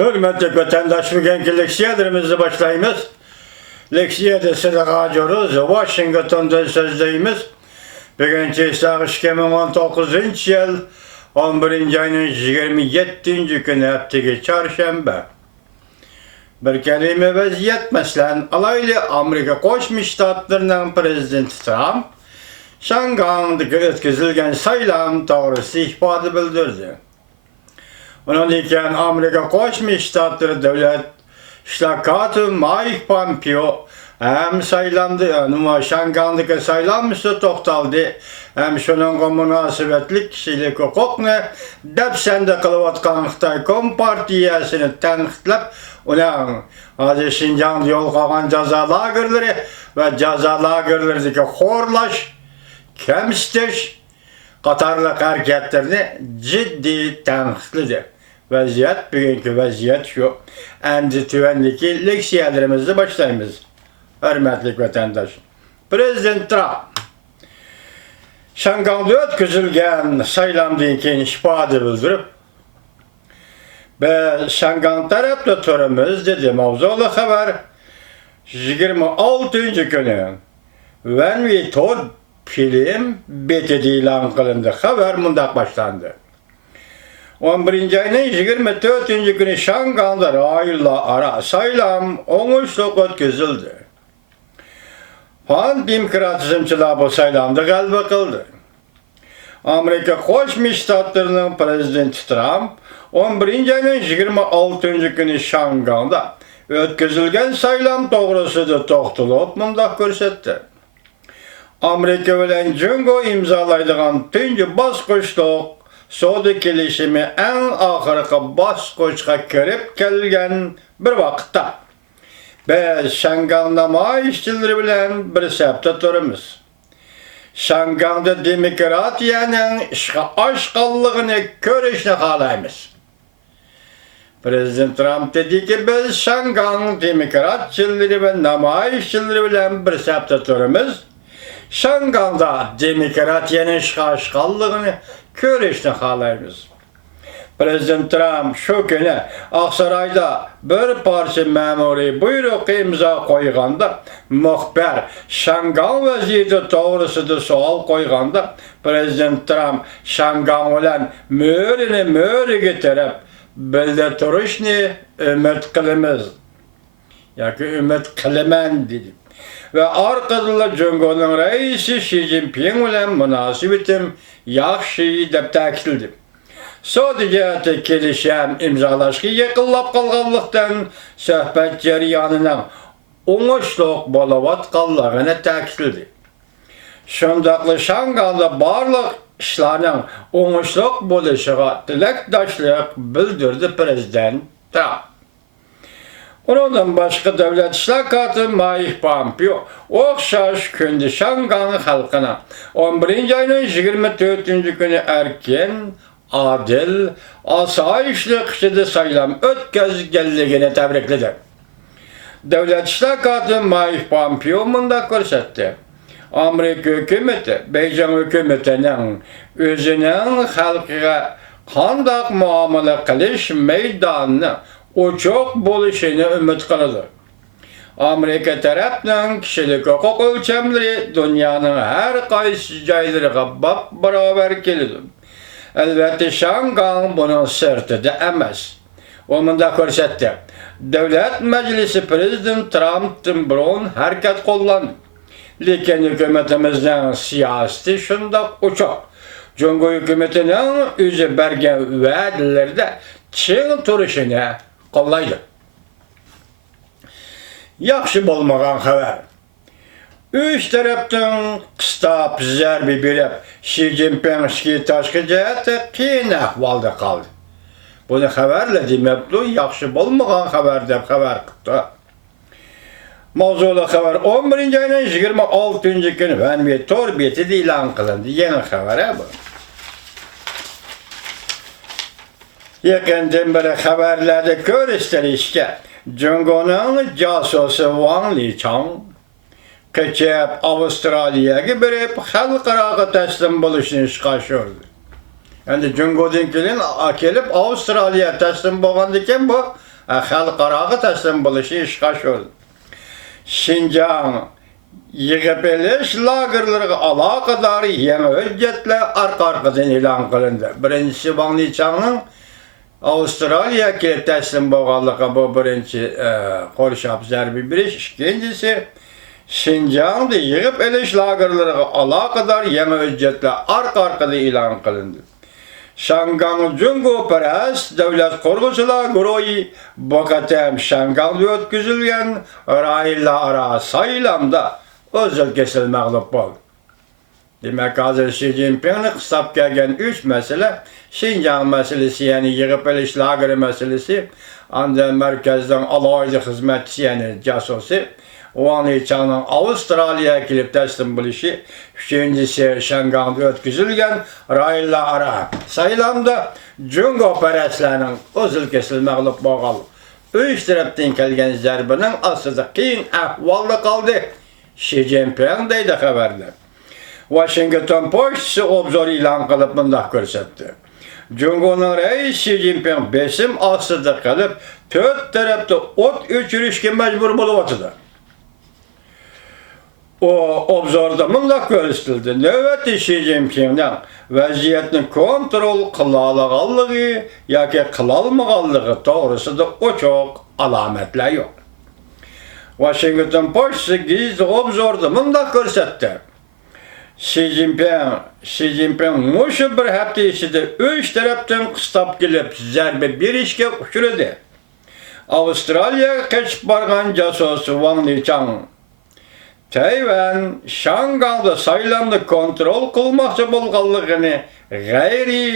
Hürmetli vatandaş, bugünkü leksiyalarımızı başlayımız. Leksiyada sıdaqacıyoruz. Washington'da sözleyimiz. Bugünkü sağış 2019 yıl 11. ayının 27. günü haftaki çarşamba. Bir kelime vaziyet meselen alaylı Amerika Koşmuş Ştatlarının Prezidenti Trump Şangay'daki ötküzülgen saylam doğrusu ihbarı bildirdi. Onun için Amerika Koşmuş Ştatları Devlet Şlakatı Mike Pompeo hem saylandı, ama Şangay'daki saylanmışı toxtaldı, hem şunun münasebetlik kişilik hukukunu depsende kılıvatkan Xitay Kompartiyasını tenqitlep, ulan hadi Şinjan'da yol kalan ceza lagerleri ve ceza lagerlerdeki horlaş, kemsitiş, Qatarlıq hareketlerini ciddi tenqitledi. Vaziyet, bugünkü vaziyet şu. Endi tüvendeki leksiyalarımızı başlayımız. Hürmetli vatandaş. Prezident Trump Şangay'da ötküzülgen saylamdan keyin ifade bildirip ve Şangay tarafta turumuz dedi mavzulu haber 26. günü When We Told film betedi ilan kılındı. Haber mundaq başlandı. 11. ayının 24. günü Şangay'da rayla ara saylam oңuşluk ötküzüldü. Fan demokratizmçılar bu saylamda galba kıldı. Amerika Koşmuş Ştatlarının Prezidenti Trump 11. ayının 26. günü Şangay'da ötküzülgen saylam doğrusu da toxtulup mundaq görsetdi. Amerika bilen Jungo imzalaydigan tunji basqıçlıq soda kelişimi en ahırkı basqıçqa kirip kelgen bir vaqtda biz Şangay namoyishchilari bilen bir septe turumuz. Şangayda demokratiyanın işqa oshqanligini ko'rishni xohlaymiz. Prezident Trump dedi ki biz Şangay demokratchilari ve namoyishchilari bilen bir septe turumuz. Şangay'da demokratiyanın işqallığını ko'rishni xohlaymiz. Prezident Trump şu günü Aksaray'da bir parça memuri buyruq imza qo'yganda, muxbir Şangay vaziyeti to'g'risida savol qo'yganda, Prezident Trump Şangay bilan mo'riga tirib birga turishni umid qilamiz. Yoki umid qilaman dedi. Ve arkadaşlar Jungo'nun reisi Xi Jinping bilen münasebetim yaxşı dep ta'kidledi. Sadece kelişim imzalaşkı yaqinlap qalğanlıqdan söhbət jarayonunun oңuşluq bolayotganligini ta'kidledi. Şundaqla Şangay'da barliq ishlarning oңuşluq bo'lishiga tilakdoshlik bildirdi Prezident Trump. Ondan başka devlet şlakatı Mike Pompeo oxşaş gündü Şangay halkına 11. ayının 24. günü erken, adil, asayişli kişide saylam ötközgenligini tebrikledi. Devlet şlakatı Mike Pompeo mundaq görsetdi. Amerika hükümeti, Beijing hükümetinin özünün halkıga qandaq muamele qilish meydanını uçuk buluşunu ümit kılıdı. Amerika tarafından kişilik hukuk ölçemleri dünyanın her qaysı joylariga beraber keldi. Elbette Şangay bunun sırtıda emas. O mundaq ko'rsatdi. Devlet Meclisi Prezident Trump'tan burun hareket kullandı. Lekin hükümetimizden siyaseti şundaq uçuk. Jungo hükümetinin özü bergen va'dalarda çiğ turuşunu kollaydı. Yaxşı bolmagan haber. Üç taraftan qıstap zərbi berip Xi Jinping taşqı cəhətdə qiyin ahvalda qaldı. Bunu haberle demekle yaxşı bolmagan haber deb haber qıptı. Mavzulu haber 11. ayının 26. günü Van Tor betida e'lon qilindi. Yeni haber bu. Yaqindan beri haberlerde ko'rsatilishicha Jungo'nun jasusi Wang Lichang qochib Avstraliyaga berib xalqaro taslim bo'lishni ishga oshirdi. Endi Cungo'dan kelip Avustraliya teslim bo'lgan ekan bu xalqaro teslim bo'lishi ishga oshdi. Şinjan yig'ib elish lagerlariga aloqador yangi hujjatlar orqa-orqadan e'lon qilindi. Birinchisi Wang Lichangning Avustraliyaga teslim bo'lganligi bu birinchi qo'rshab zarbi berish. Ikkinchisi Şinjan'da yig'ib elish lagerlariga aloqador yangi hujjatlar orqa-orqadan e'lon qilindi. Shangang Jungo Paras Davlat Qo'rg'uvchilar guruhi bu qatam Shangangda o'tkazilgan rayonlararo saylovda o'zil kesil mag'lub bo'ldi. Demak, hozir Xi Jinpingni hisob kelgan 3 masala, Xinjiang masalasi, ya'ni yig'ib elish lageri masalasi, anda markazdan alohida xizmatchi, ya'ni jasusi, Wang Lichangning Avustraliyaga kelib taslim bo'lishi, uchinchisi Shangangda o'tkazilgan rayonlararo saylovda Jungo paraslarning o'zil kesil mag'lub bo'lgan. 3 tarafdan kelgan zarbaning ostida qiyin ahvolda qoldi Xi Jinping deydi xabarda. Washington Post'si obzor e'lon qilib bunday ko'rsatdi. Jungoning raisi Xi Jinping besim ostida qolib, 4 tarafda o't o'chirishga majbur bo'lyapti. O obzorda bunday ko'rsatildi. Navbatda Xi Jinpingning vaziyatni kontrol qila olganligi yoki qila olmaganligi to'g'risida ochiq alomatlar yo'q. Washington Post'si gazeta obzorda bunday ko'rsatdi. Xi Jinping mushu bir hafta ichida 3 tarafdan qistab kelib zarba berishga uchradi. Avstraliyaga qochib borgan jasus Wang Lichang Tayvan Shangangda saylovni kontrol qilmoqchi bo'lganligini g'ayri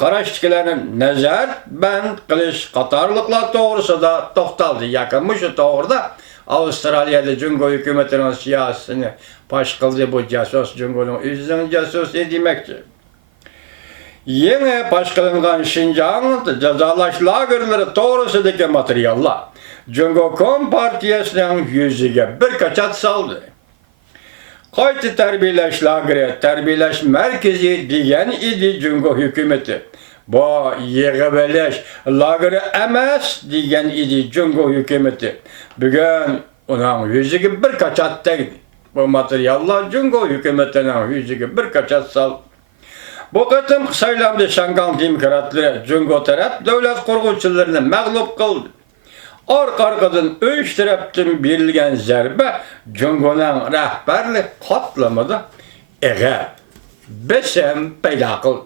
qarashchilarni nazarband qilish qatorliqlar to'g'risida to'xtaldi. Yaqin shu to'g'rida Avustraliyada Jungo hukumatining siyosatini pash qildi bu jasus Jungoning o'zining jasusi demakchi. Yeni pash qilingan Xinjiangda jazolash lagerlari to'g'risidagi materiallar Jungo Kompartiyasining yuziga bir qachat soldi. Qayta tarbiyalash lageri, tarbiyalash markazi degan edi Jungo hukumati. Bu yig'ib elish lageri emas degan edi Jungo hukumati. Bugun uning yuziga bir qachat tegdi. Bu materiallar Jungo hukumatining yuziga bir qachat soldi. Bu qatim saylovda Shangang demokratlari Jungo taraf davlat qo'rg'uvchilarini mag'lub qildi. Arka-arkadan 3 tarafdan berilgan zarba Jungoning rahbarlik qatlamida besim paydo qildi.